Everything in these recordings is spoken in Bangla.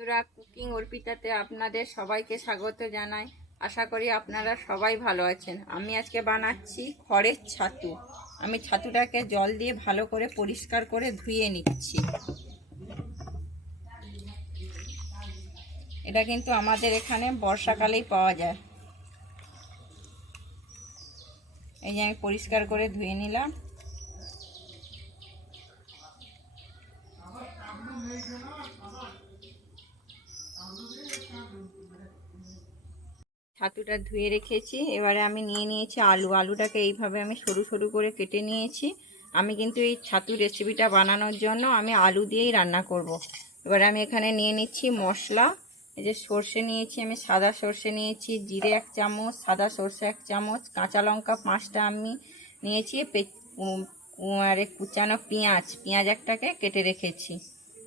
বন্ধুরা কুকিং অর্পিতাতে আপনাদের সবাইকে স্বাগত জানাই। আশা করি আপনারা সবাই ভালো আছেন। আমি আজকে বানাচ্ছি খড়ের ছাতু। আমি ছাতুটাকে জল দিয়ে ভালো করে পরিষ্কার করে ধুয়ে নিচ্ছি। এটা কিন্তু আমাদের এখানে বর্ষাকালেই পাওয়া যায়। এই যে আমি পরিষ্কার করে ধুয়ে নিলাম। ছাতুটা ধুয়ে রেখেছি। এবারে আমি নিয়ে নিয়েছি আলু। আলুটাকে এইভাবে আমি সরু সরু করে কেটে নিয়েছি। আমি কিন্তু এই ছাতু রেসিপিটা বানানোর জন্য আমি আলু দিয়েই রান্না করব। এবারে আমি এখানে নিয়ে নিচ্ছি মশলা। এই যে সর্ষে নিয়েছি আমি, সাদা সর্ষে নিয়েছি, জিরে এক চামচ, সাদা সর্ষে এক চামচ, কাঁচা লঙ্কা পাঁচটা আমি নিয়েছি আরে কুচানো পেঁয়াজ। পেঁয়াজ একটাকে কেটে রেখেছি।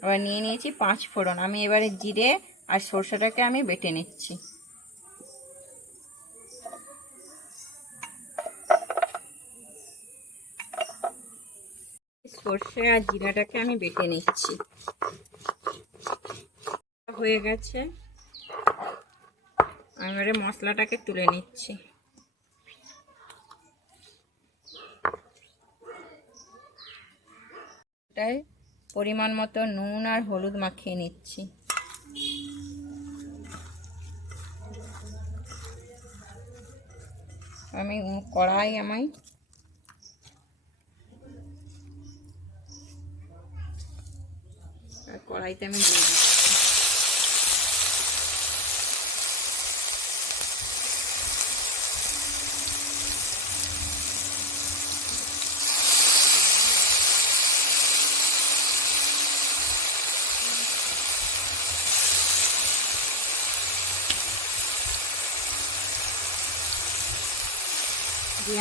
এবার নিয়ে নিয়েছি পাঁচ ফোড়ন আমি এবারে জিরে আর সর্ষেটাকে আমি বেটে নিচ্ছি। সর্ষে আর জিরাটাকে আমি বেটে নিচ্ছি। হয়ে গেছে। এবারে মশলাটাকে তুলে নিচ্ছি। এটাই পরিমাণ মতো নুন আর হলুদ মাখিয়ে নিচ্ছি। আমি কড়াই আমায় আর কড়াইতে আমি দিয়ে দিচ্ছি।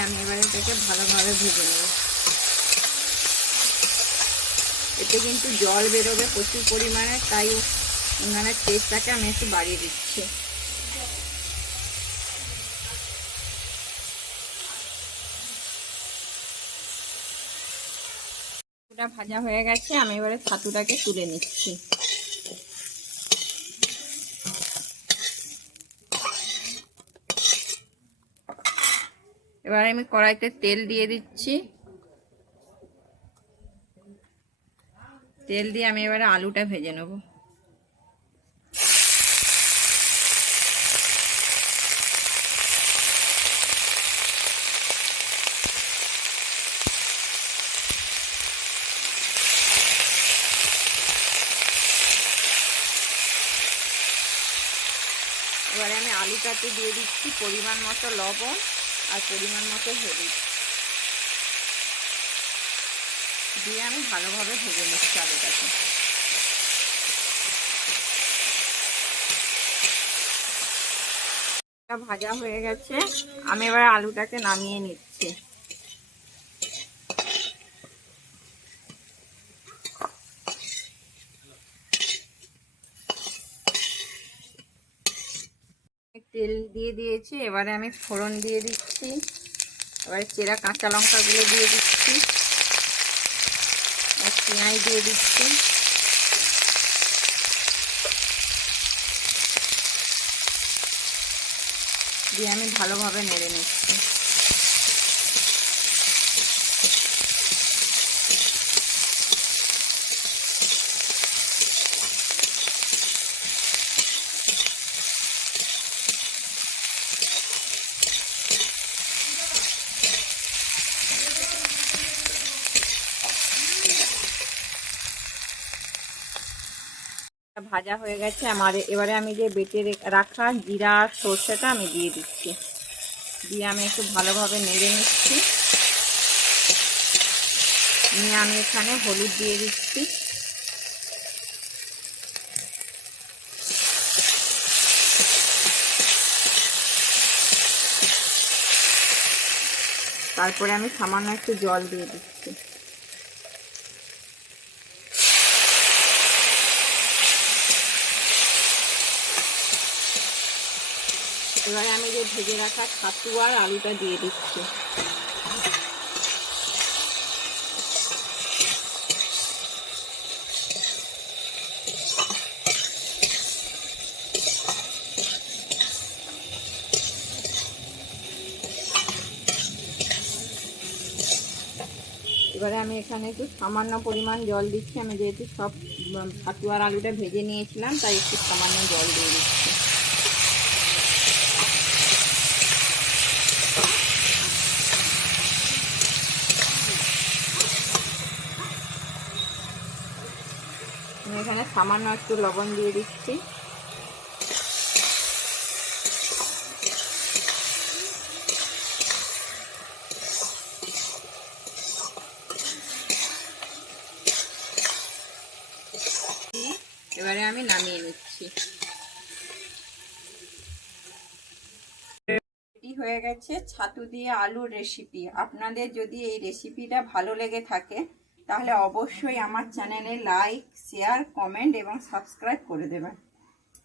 আমি এবারে এটাকে ভালোভাবে ভেজে নেব। এতে কিন্তু জল বেরোবে প্রচুর পরিমাণে, তাই উনানের টেস্টটাকে আমি একটু বাড়িয়ে দিচ্ছি। ভাজা হয়ে গেছে, আমি এবারে ছাতুটাকে তুলে নিচ্ছি। এবার আমি কড়াইতে তেল দিয়ে দিচ্ছি। তেল দিয়ে আমি এবারে আলুটা ভেজে নেব। এবারে আমি আলুটাতে দিয়ে দিচ্ছি পরিমাণ মতো লবণ আর পরিমাণ মতো হলুদ। দিয়ে আমি ভালোভাবে ভেজে নিচ্ছি আলুটাকে। ভাজা হয়ে গেছে। আমি এবার আলুটাকে নামিয়ে নিচ্ছি। তেল দিয়ে দিয়েছি, এবারে আমি ফোড়ন দিয়ে দিচ্ছি। এবারে চেরা কাঁচা লঙ্কাগুলো দিয়ে দিচ্ছি। পেঁয়াজ দিয়ে দিচ্ছি। দিয়ে আমি ভালোভাবে নেড়ে নিচ্ছি। ভাজা হয়ে গেছে। আমার এবারে আমি যে বেটে রাখা জিরা আর সর্ষেটা আমি দিয়ে দিচ্ছি। দিয়ে আমি একটু ভালোভাবে নেড়ে নিচ্ছি। নিয়ে আমি এখানে হলুদ দিয়ে দিচ্ছি। তারপরে আমি সামান্য একটু জল দিয়ে দিচ্ছি। এবারে আমি যে ভেজে রাখা ছাতু আর আলুটা দিয়ে দিচ্ছি। এবারে আমি এখানে একটু সামান্য পরিমাণ জল দিচ্ছি। আমি যেহেতু সব ছাতুয়ার আলুটা ভেজে নিয়েছিলাম, তাই একটু সামান্য জল দিয়ে দিচ্ছি। আমি এখানে সামান্য একটু লবণ দিয়ে দিচ্ছি। এবারে আমি নামিয়ে নিচ্ছি। রেডি হয়ে গেছে ছাতু দিয়ে আলুর রেসিপি আপনাদের যদি এই রেসিপিটা ভালো লেগে থাকে তাহলে অবশ্যই আমার চ্যানেলে লাইক শেয়ার কমেন্ট এবং সাবস্ক্রাইব করে দেবেন।